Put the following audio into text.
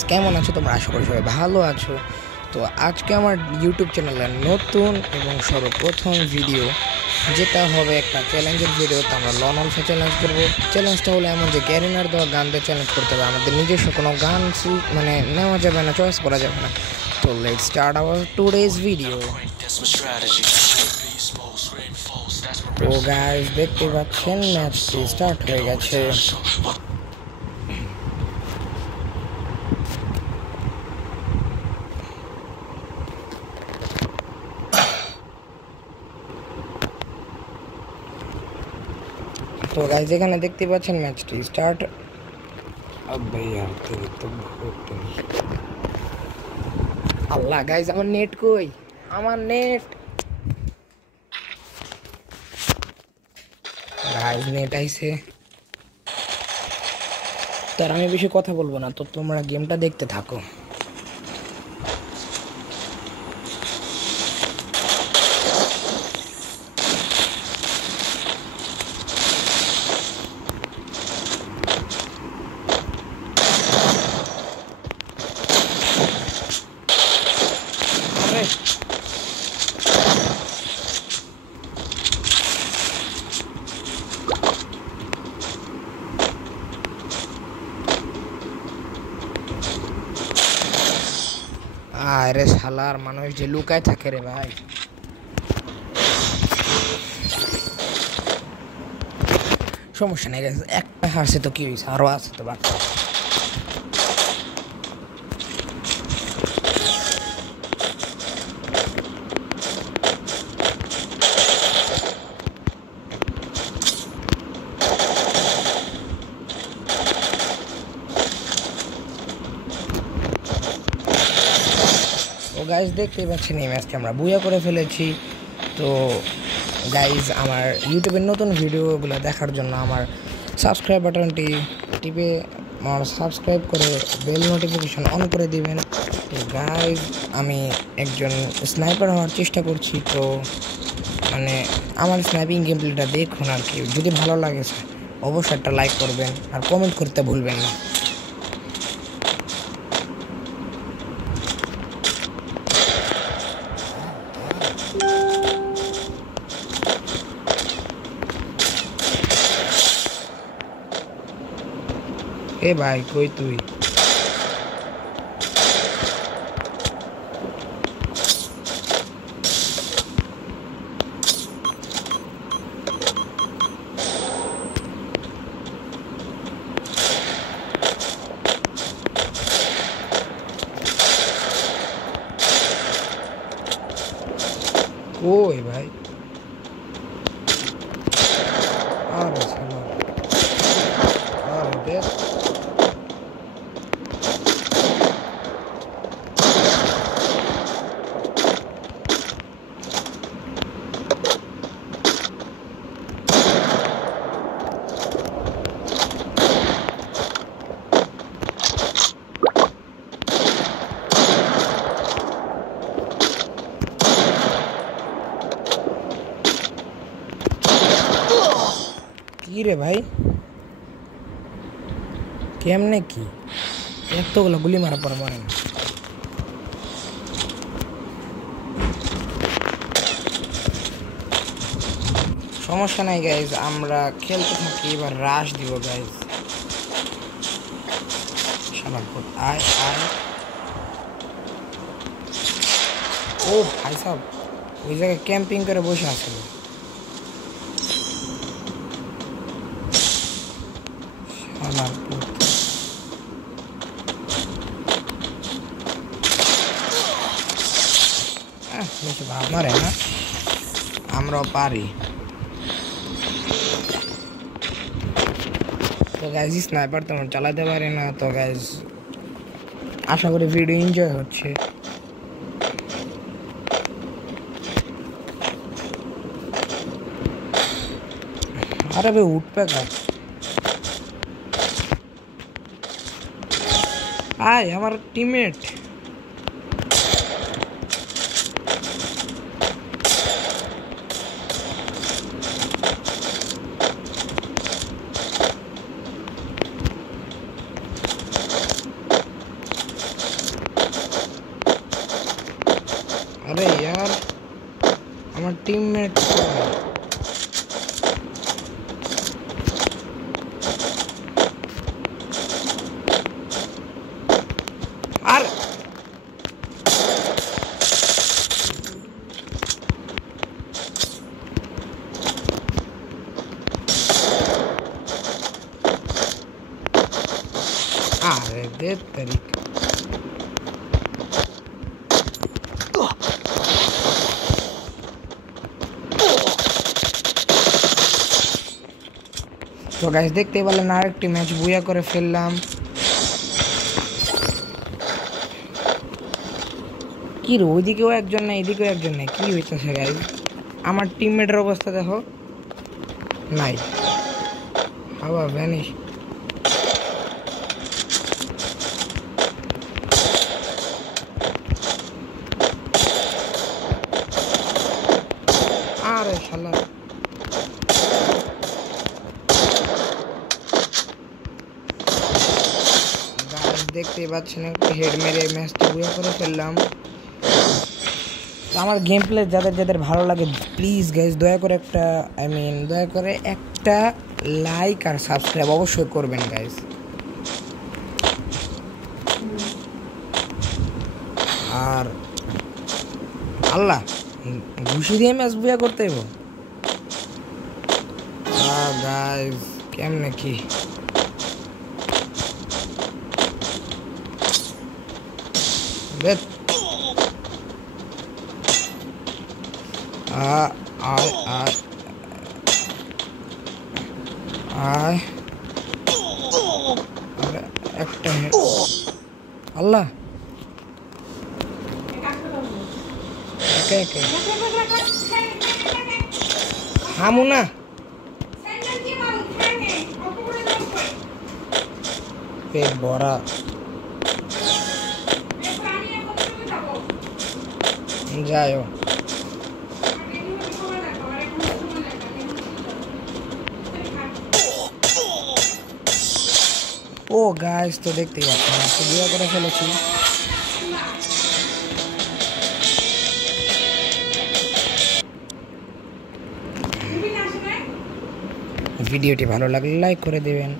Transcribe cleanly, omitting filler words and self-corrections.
গাইস, কেমন আছো তোমরা? আশা করি সবাই ভালো আছো। তো আজকে আমার ইউটিউব চ্যানেলের নতুন এবং সর্বপ্রথম ভিডিও, যেটা হবে একটা চ্যালেঞ্জের ভিডিও। তো আমরা লন অলসে চ্যালেঞ্জ করবো। চ্যালেঞ্জটা হলো এমন যে গ্যারিনার দেওয়া গান দিয়ে চ্যালেঞ্জ করতে হবে। আমাদের নিজস্ব কোনো গান মানে নেওয়া যাবে না, চয়েস করা যাবে না। তো let's start our today's video. তো গাইস, দেখতে পাচ্ছেন ম্যাচটি স্টার্ট হয়ে গেছে। তো গাইস, এখানে দেখতে পাচ্ছেন ম্যাচটি স্টার্ট। আল্লাহ গাইস, আমার নেট কই? আমার নেট গাইস, নেট আইছে। তার আমি বেশি কথা বলবো না, তো তোমরা গেমটা দেখতে থাকো। আরে শালার মানুষ যে লুকায় থাকে রে ভাই। সমস্যা নেই, একটা হারছে তো কি হয়েছে, আরো আছে তো বাকি। তো গাইজ, দেখতেই পাচ্ছেন এই ম্যাচটা আমরা বুয়া করে ফেলেছি। তো গাইজ, আমার ইউটিউবের নতুন ভিডিওগুলো দেখার জন্য আমার সাবস্ক্রাইব বাটনটি টিপে আমার সাবস্ক্রাইব করে বেল নোটিফিকেশন অন করে দিবেন। তো গাইজ, আমি একজন স্নাইপার হওয়ার চেষ্টা করছি। তো মানে আমার স্নাইপিং গেম প্লেটা দেখুন আর কি। যদি ভালো লাগে অবশ্যই একটা লাইক করবেন আর কমেন্ট করতে ভুলবেন না। এ ভাই, কই তুই? কই ভাই? আরে শালা, আরে দেখ। কি রে ভাই, কেমনে কি এতগুলো গুলি মারা পর মরে না? সমস্যা নাই গাইজ, আমরা খেলতে থাকি। এবার রাশ দিব গাইজ। শালা আয় আয়। ও ভাই সাহেব, ওই জায়গায় ক্যাম্পিং করে বসে আছিল। শালার পুত। বেশি ভাব মারে না, আমরাও পারি। তো গাইজ, স্নাইপার তেমন চালাতে পারি না। তো গাইজ, আশা করি ভিডিও এনজয় হচ্ছে। আরে ভাই, উঠবে গাছ। আয় আমার টিমমেট। अरे यार আমার টিমমেট আর আরে দে তারিখ তো গাইস দেখতেই পেলেন আরেকটি ম্যাচ বুয়া করে ফেললাম কি রে ওইদিকেও একজন না এদিকেও একজন নাই কি হইতেছে গাইস আমার টিমমেটের অবস্থা দেখো নাই হাওয়া ভ্যানিশ আরে শালা দেখতেই পাচ্ছেন একটু হেড মেরে ম্যাচটা বুয়া করে ফেললাম আমার গেম প্লে যাদের যাদের ভালো লাগে প্লিজ গাইজ দয়া করে একটা লাইক আর সাবস্ক্রাইব অবশ্যই করবেন গাইজ আর আল্লাহ ঘুষি দিয়ে ম্যাচ বুয়া করতে হইব গাইজ কেমনে কি Let একটা আল্লাহ একে একে হামু না পেট ভরা যাও ও গাইস তো দেখতেই পাচ্ছেন তো বিয়ে করে ফেলেছি ভিডিওটি ভালো লাগলে লাইক করে দেবেন